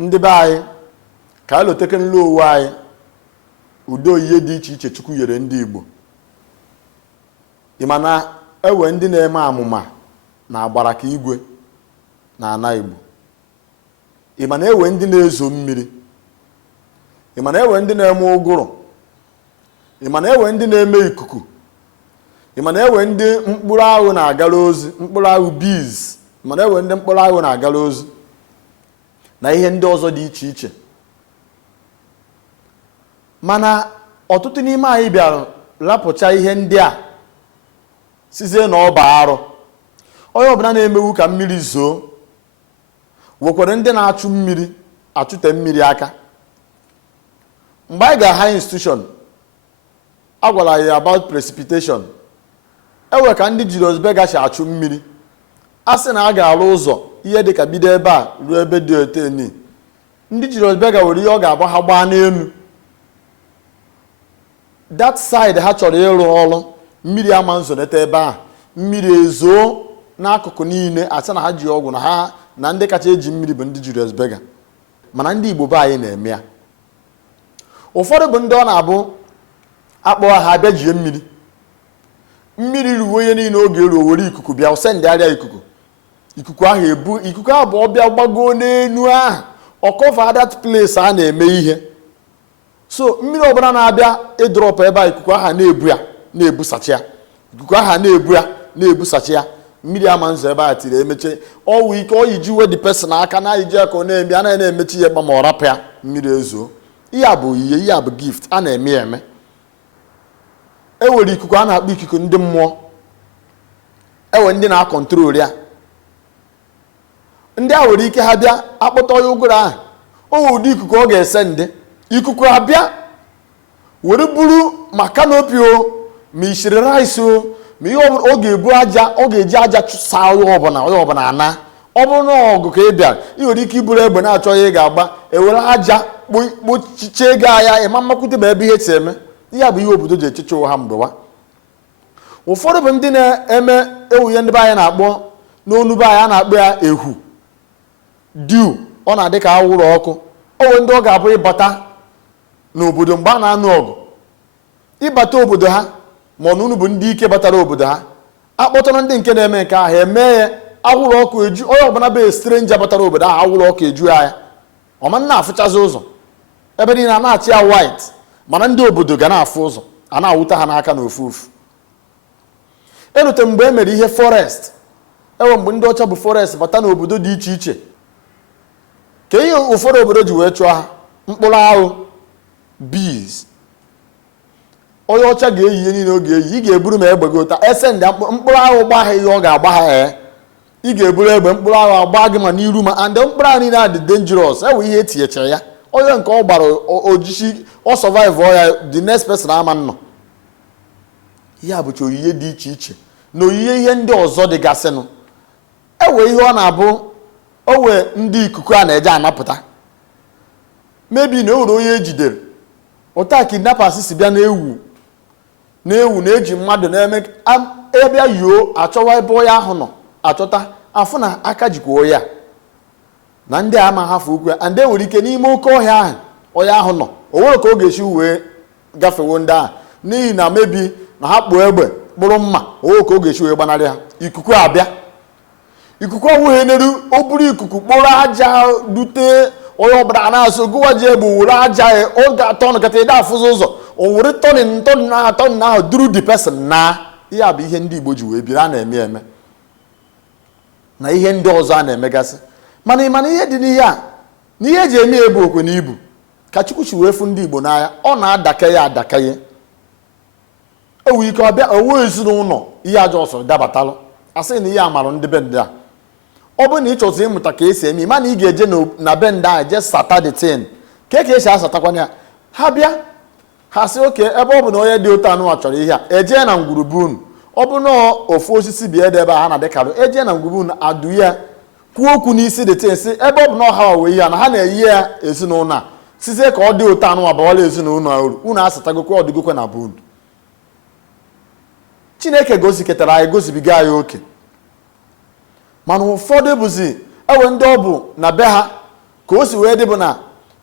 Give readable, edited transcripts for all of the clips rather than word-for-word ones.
ndị be anyị ka anyị lotekenle owu anyị udo ihe dị iche iche Chukwu nyere ndị Igbo. Ịma na ewe ndị na-eme amụma na agbara ka igwe na ana Igbo. Ịma na ewe ndị na-ezo mmiri. Ịma na ewe ndị na-eme ụgụrụ. Ịma na ewe ndị na-eme ikuku. Ịma na ewe ndị mkpụrụ ahụ na-agara ozi, mkpụrụ ahụ bees. Ịma na ewe ndị mkpụrụ ahụ na-agara ozi na ihe ndị ọzọ dị iche iche. Mana ọtụtụ n'ime anyị bịara lapụcha ihe ndị a sizie na ọ bụ arụ. Onye ọbụla na-emewu ka mmiri zoo wekwere ndị na-achụ mmiri achụte mmiri aka. Mgbe anyị ga high institution a gwara ya about precipitation, ewe ka ndị Julius Berger si achụ mmiri. A sị na a ga-arụ ụzọ ihe dịka bido ebe a ruo ebe dị oteni. Ndị Julius Berger nwere ihe ọ ga-agba ha gbaa n'elu. That side ha chọrọ ịrụ ọrụ mmiri ama nzonete ebe a, mmiri ezoo n'akụkụ niile, asị na ha ji ọgwụ na ndị kacha eji mmiri bụ ndị Julius Berger. Mana ndị Igbo be anyị na-eme ya. Ụfọdụ bụ ndị ọ na-abụ akpọ ha abịa jie mmiri. Mmiri ruo ihe niile oge ruo were ikuku bịa sendịarịa ikuku. Ikuku ahụ bụ ọbịa gbago n'enu ahụ ọkọva that place a na-eme ihe. So mmiri ọbụla na-abịa ịdrọpụ ebe a ikuku aha na-ebu ya na-ebusachi ya. Ikuku aha na-ebu ya na-ebusachi ya. Mmiri ama nzo ebe a tiri emeche ọwụ ike ọ yiji we the person aka na iji aka ọ na-eme anaghị na-emechi ihe gba ma ọ rapụ ya mmiri ezo. Ihe a bụ ihe, ihe a bụ gift a na-eme eme. Ewere ikuku a na-akpọ ikuku ndị mmụọ. Ewe ndị na-akọntrol ya. Ndị a nwere ike ha bịa akpọta ya ụgụrụ ahụ. O nwere ụdị ikuku ọ ga-ese ndị. Ikuku abịa were buru ma kanopi o ma ishiri rice o ma ihe ọ ga-ebu aja, ọ ga-eji aja chụsaa onye ọbụla ana. Ọ bụrụ na ọgụ ka ị bịara ị nwere ike iburu egbe na-achọ ihe ị ga-agba ewere aja kpochiche ego ahịa ịma mmakwute ma ebe ihe si eme. Ihe a bụ ihe obodo ji echiche ụwa ha mgbewa. Ụfọdụ bụ ndị na-eme ewu ihe ndị be anyị na-akpọ n'onu be anyị a na-akpọ ya ehu dew. Ọ na-adị ka awụrụ ọkụ. Owe ndị ọ ga-abụ ịbata n'obodo mgbe a na-anụ ọgụ. Ịbata obodo ha ma ọnụnụ bụ ndị ike batara obodo ha akpọtara ndị nke na-eme nke ahụ eme ya awụrụ ọkụ eju. Onye ọbụla bụ stranger batara obodo ahụ awụrụ ọkụ eju ya. Ọma na-afụchazi ụzọ ebe niile a na-achị ya white, mana ndị obodo ga na-afụ ụzọ a na-awụta ha n'aka n'ofu ofu. Erute mgbe e mere ihe forest. Ewe mgbe ndị ọcha bụ forest bata n'obodo dị iche iche. Ka ihe ụfọdụ obodo ji wee chụọ ha mkpụrụ ahụ bees. Onye ọcha ga-eyi ihe niile ọ ga-eyi. Ị ga-eburu ma egbe gị ụta ese ndị mkpụrụ ahụ gba ha ihe ọ ga-agba ha. Ị ga-eburu egbe mkpụrụ ahụ agba gị ma n'iru ma and mkpụrụ ahụ niile dị dangerous. Ewe ihe etinyechara ya. Onye nke ọ gbara ojichi ọ survive ya the next person ama nnọ. Ihe a bụcha oyiye dị iche iche na oyiye ihe ndị ọzọ dịgasịnụ. Ewe ihe ọ na-abụ owe ndị ikuku a na-eje anapụta. Mebi na ewere onye ejidere ụta kidnappers si bịa na-ewu na-eji mmadụ na-eme ebe yoo achọwa ebe onye ahụ nọ achọta afụ na aka jikwa ya na ndị ama hafụ ukwu ya. And nwere ike n'ime oke ọhịa ahụ onye ahụ nọ o nwere ka ọ ga-esi wee gafewo ndị ahụ n'ihi na mebi na ha kpuo egbe kpụrụ mma o nwere ka ọ ga-esi wee gbanarị ha. Ikuku abịa. Ikuku ọwụghị n'elu o buru ikuku kpụrụ aja dute onye ọbụla na-asụ gụwa ji egbe were aja ọ ga-atọ nkata ịda afụzụ ụzọ o were tọnin ahụ duru the person na. Ihe a bụ ihe ndị Igbo ji wee biri a na-eme eme na ihe ndị ọzọ a na-emegasị. Mana ihe dị n'ihe a na ihe eji eme ebu okwe na ibu ka Chukwu si wee fụ ndị Igbo n'anya. Ọ na-adake ya adake. Ewu ike ọbịa owe ezinụlọ ihe aja ọsọ dabatalụ asị na ihe amarụ ndị be ndị a. Ọ bụ na ị chọrọ ịmụta ka esi eme mana ị ga-eje na be ndị a je sata the tin ka esi asatakwana ya. Ha bịa ha sị oke ebe ọ bụ na onye dị otu anụ chọrọ ihe a eje na ngwurube unu. Ọ bụ na ofu osisi bi ebe ha na-adịkarụ eje na ngwurube unu adụ ya kwuo okwu n'isi the tin si ebe ọ bụ na ọha wee ihe na ha na-eyi ya ezinụlọ a sizie ka ọ dị otu anụ abawala ezinụlọ uru unu asatagokwa ọdịgokwe na bụ unu. Chineke gosiketara anyị gosibiga anyị oke. Mana ụfọdụ bụzi ewe ndị ọ bụ na be ha ka o si wee dị bụ na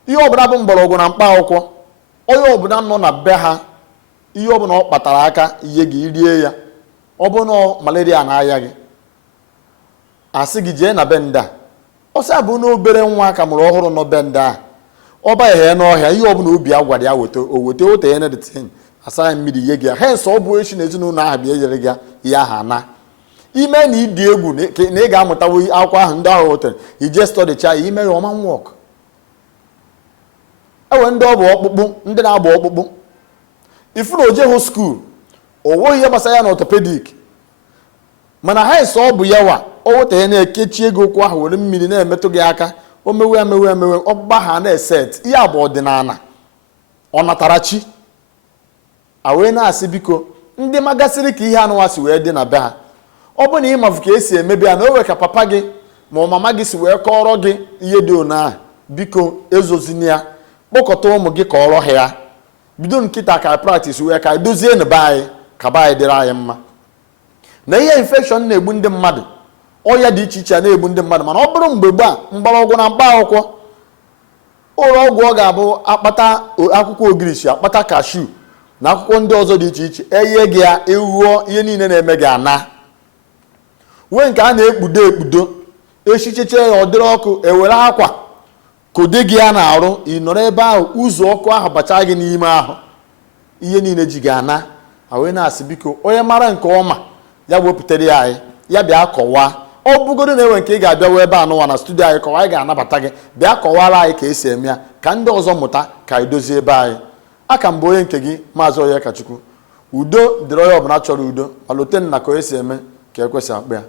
ihe ọbụla bụ mgbọrọgwụ na mkpa akwụkwọ, onye ọbụla nọ na be ha, ihe ọbụla ọ kpatara aka ihe gị rie ya, ọ bụ na malaria na-aya gị, asị gị jee na be ndị a. Ọsị abụ na obere nwa ka mụrụ ọhụrụ nọ be ndị a, ọ baghị n'ọhịa, ihe ọbụla obi a gwara ya weta ote ya nedtin asa mmiri ihe gị ya, hens ọ bụ echi na ezinụlọ ahụ bịa nyere gị ihe aha na ime na ịdị egwu na ị ga-amụtawo akwụkwọ ahụ ndị ahụ wetere ije stọdịcha ya ime ya ọma nwọk. Enwe ndị ọ bụ ọkpụkpụ, ndị na-agba ọkpụkpụ, ifu na ojeghụ skuul, o nweghị ihe gbasara ya na orthopedic, mana hens ọ bụ ya wa o weta ya na-ekechi ego okwu ahụ were mmiri na-emetụ gị aka, o mewe ọkpụkpa ha na-eset ihe abụ ọdịnala ọ natara chi. A wee na-asị biko ndị magasịrị ka ihe anụwa si wee dị na be ha, ọ bụ na ịmafụ ka esi emebi ya na o wee ka papa gị ma mama gị si wee kọrọ gị ihe dị one ahụ, biko ezozina ya, kpọkọta ụmụ gị kọrọ ha ya, bido nkịta ka praktis wee ka dozie na be anyị ka be anyị dịrị anyị mma. Na ihe infekshọn na-egbu ndị mmadụ, ọya dị iche iche na-egbu ndị mmadụ, mana ọ bụrụ mgbe gbaa mgbọrọgwụ na mkpa akwụkwọ, ụlọ ọgwụ ọ ga-abụ akpata akwụkwọ ogirisi, akpata kashu na akwụkwọ ndị ọzọ dị iche iche, eye gị ya ewuo ihe niile na-eme gị ana. Wee nke a na-ekpudo echicheche ya ọ dịrị ọkụ, ewere akwa kode gị ya na-arụ, ị nọrọ ebe ahụ ụzọ ọkụ ahụ bachaa gị n'ime ahụ, ihe niile ji gị ana. Wee na-asị biko onye mara nke ọma ya wepụtara ya anyị, ya bịa kọwaa. Ọ bụgodo na enwe nke ị ga-abịawa ebe anụwa na studio anyị kọwaa, anyị ga-anabata gị, bịa kọwara anyị ka esi eme ya, ka ndị ọzọ mụta ka anyị dozie ebe anyị. Aka m bụ onye nke gị Maazị Onyekachukwu. Udo dịrị onye ọbụla chọrọ udo, ma lote na ka o esi eme ka ekwesị akpa ya.